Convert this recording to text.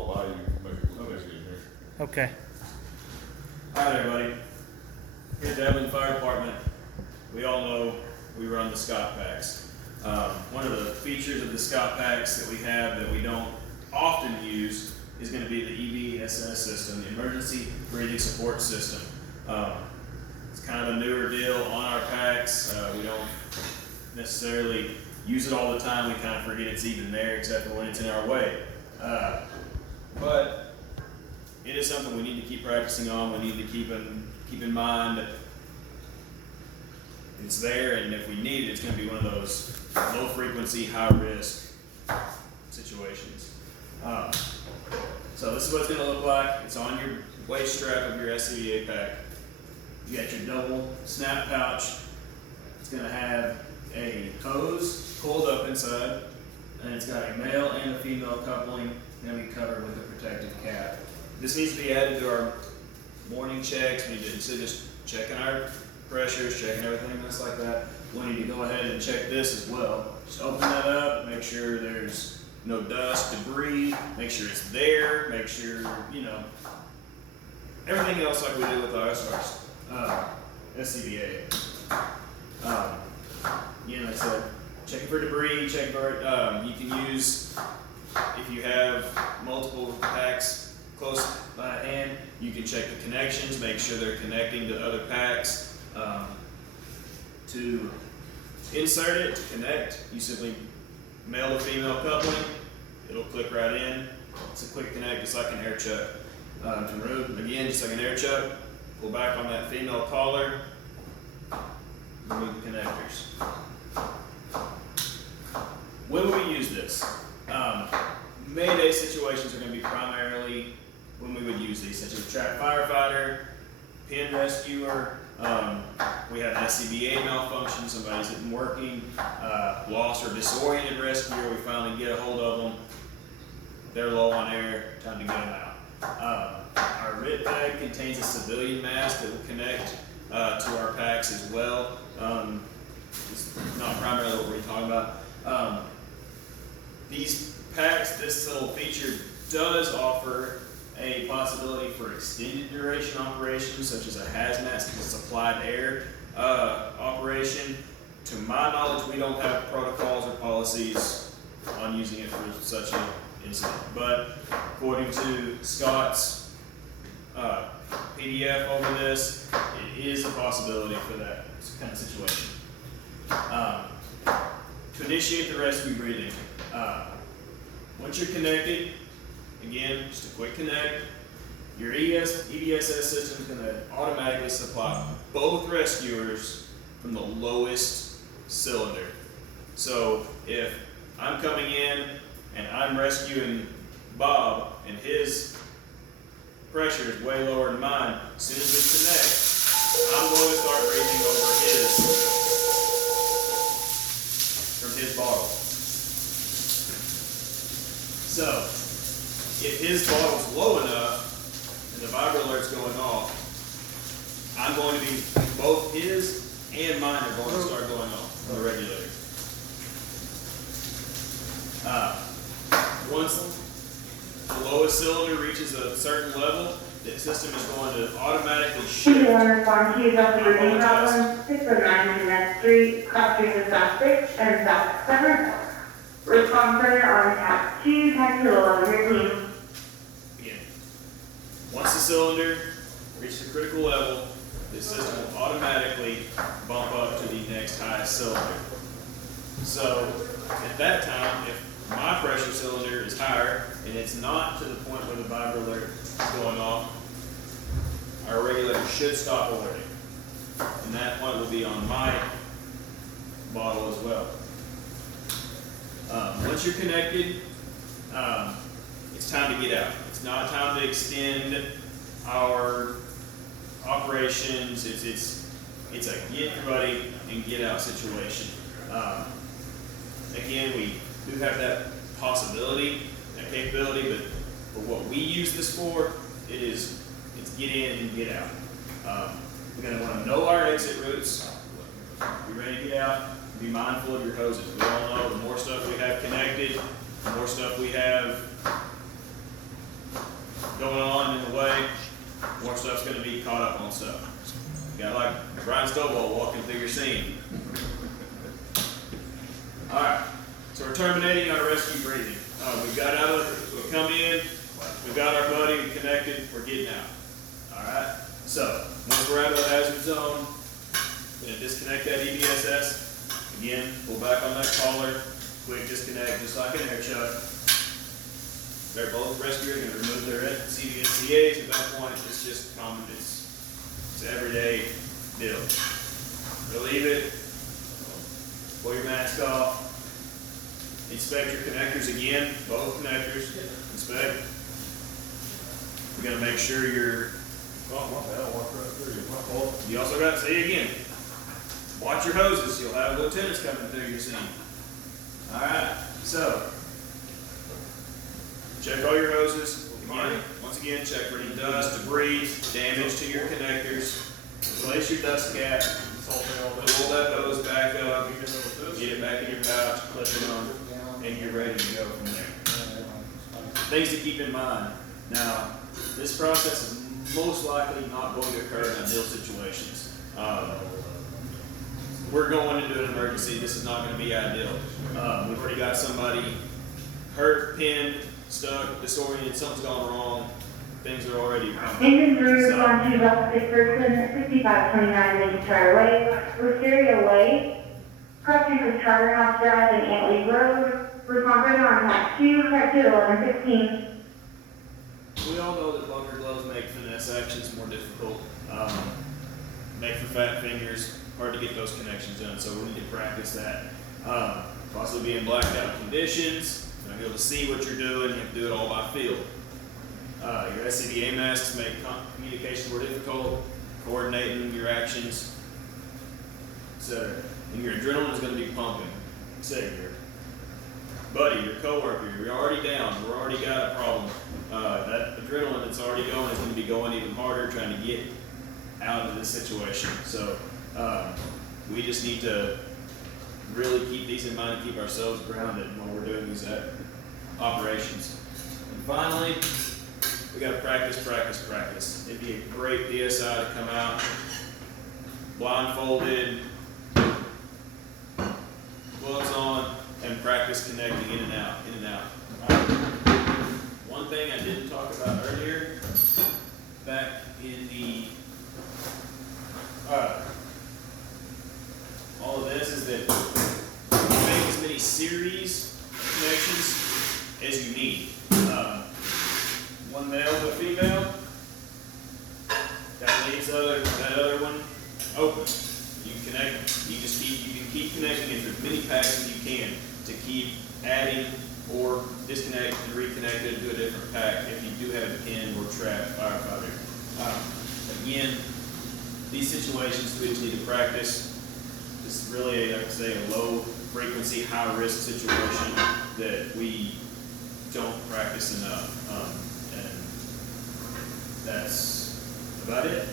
walk by, you make it look easy in here. Okay. All right, everybody. Here at the Evelyn Fire Department, we all know we run the Scott packs. One of the features of the Scott packs that we have that we don't often use is going to be the EBSS system, the Emergency Breathing Support System. It's kind of a newer deal on our packs. We don't necessarily use it all the time. We kind of forget it's even there, except for when it's in our way. But it is something we need to keep practicing on. We need to keep in mind that it's there, and if we need it, it's going to be one of those low frequency, high risk situations. So this is what it's going to look like. It's on your waist strap of your SCBA pack. You got your double snap pouch. It's going to have a hose pulled up inside, and it's got a male and a female coupling, and we covered with a protective cap. This needs to be added to our morning checks. We need to, instead of just checking our pressures, checking everything else like that, we need to go ahead and check this as well. Just open that up, make sure there's no dust, debris, make sure it's there, make sure, everything else like we do with our SCBA. Like I said, checking for debris, checking for, you can use, if you have multiple packs close by hand, you can check the connections, make sure they're connecting to other packs. To insert it, to connect, you simply male to female coupling, it'll click right in. It's a quick connect, just like an air chuck. To remove, again, just like an air chuck, pull back on that female collar, remove the connectors. When will we use this? Mayday situations are going to be primarily when we would use these, such as trap firefighter, pin rescuer. We have an SCBA malfunction, somebody isn't working, lost or disoriented rescuer, we finally get a hold of them, they're low on air, time to get them out. Our RIT bag contains a civilian mask that will connect to our packs as well. It's not primarily what we're talking about. These packs, this little feature does offer a possibility for extended duration operations, such as a hazmat, supplied air operation. To my knowledge, we don't have protocols or policies on using it for such an incident. But according to Scott's PDF over this, it is a possibility for that kind of situation. To initiate the rescue breathing, once you're connected, again, just a quick connect. Your EBSS system is going to automatically supply both rescuers from the lowest cylinder. So if I'm coming in and I'm rescuing Bob and his pressure is way lower than mine, as soon as we connect, I'm going to start breathing over from his bottle. So if his bottle's low enough and the vibra alert's going off, I'm going to be, both his and mine are going to start going off on the regulator. Once the lowest cylinder reaches a certain level, the system is going to automatically shift. You want to respond to the breathing problem? 619 Net Street, crossing the South 6 and South 7. Response center on tap 2, taxi low on your team. Again, once the cylinder reaches a critical level, the system will automatically bump up to the next highest cylinder. So at that time, if my pressure cylinder is higher and it's not to the point where the vibra alert is going off, our regulator should stop alerting. And that point will be on my bottle as well. Once you're connected, it's time to get out. It's not time to extend our operations. It's a get everybody and get out situation. Again, we do have that possibility, that capability, but for what we use this for, it's get in and get out. We're going to want to know our exit routes. Be ready to get out. Be mindful of your hoses. We all know the more stuff we have connected, the more stuff we have going on in the way, more stuff's gonna be caught up on stuff. You got like Brian Stovall walking through your scene. Alright, so we're terminating our rescue breathing. We've got we've come in, we've got our buddy, we connected, we're getting out. Alright, so once we're out of the hazard zone, we're gonna disconnect that EBSS. Again, pull back on that collar, quick disconnect, just like an air chuck. They're both rescuers are gonna remove their CVSCAs. At that point, it's just common, it's an everyday deal. Relieve it, pull your mask off, inspect your connectors again, both connectors, inspect. We're gonna make sure Oh, my bad, walk right through you, my fault. you also got to say again, watch your hoses, you'll have lieutenants coming through your scene. Alright, so, check all your hoses. Again, once again, check for any dust, debris, damage to your connectors. Replace your dust cap, pull that hose back up, get it back in your pouch, clip it on, and you're ready to go from there. Things to keep in mind. Now, this process is most likely not going to occur in ideal situations. We're going into an emergency. This is not going to be ideal. We've already got somebody hurt, pinned, stuck, disoriented, something's gone wrong. Things are already Engine 3 respond to Delta 6 person, 6529 Lincoln Charter Way, Wisteria Way, crossing from Charter House Drive and Antley Road, respond right on tax 2, corrected 1116. We all know that bunker gloves make finesse actions more difficult, make for fat fingers, hard to get those connections done, so we need to practice that. Possibly be in blacked out conditions, you're not be able to see what you're doing, you have to do it all by feel. Your SCBA masks make communication more difficult, coordinating your actions, etc. And your adrenaline is going to be pumping. Say your buddy, your coworker, you're already down, we're already got a problem. That adrenaline that's already going is going to be going even harder trying to get out of this situation. So we just need to really keep these in mind and keep ourselves grounded when we're doing these operations. And finally, we got to practice, practice, practice. It'd be a great PSI to come out blindfolded, gloves on, and practice connecting in and out, in and out. One thing I didn't talk about earlier, back in the, all of this is that you make as many series connections as you need. One male to a female, that leaves that other one open. You can connect, you can keep connecting into as many packs as you can to keep adding or disconnect and reconnect it to a different pack if you do have a pinned or trapped firefighter. Again, these situations we just need to practice. This is really, like I say, a low frequency, high risk situation that we don't practice enough. And that's about it.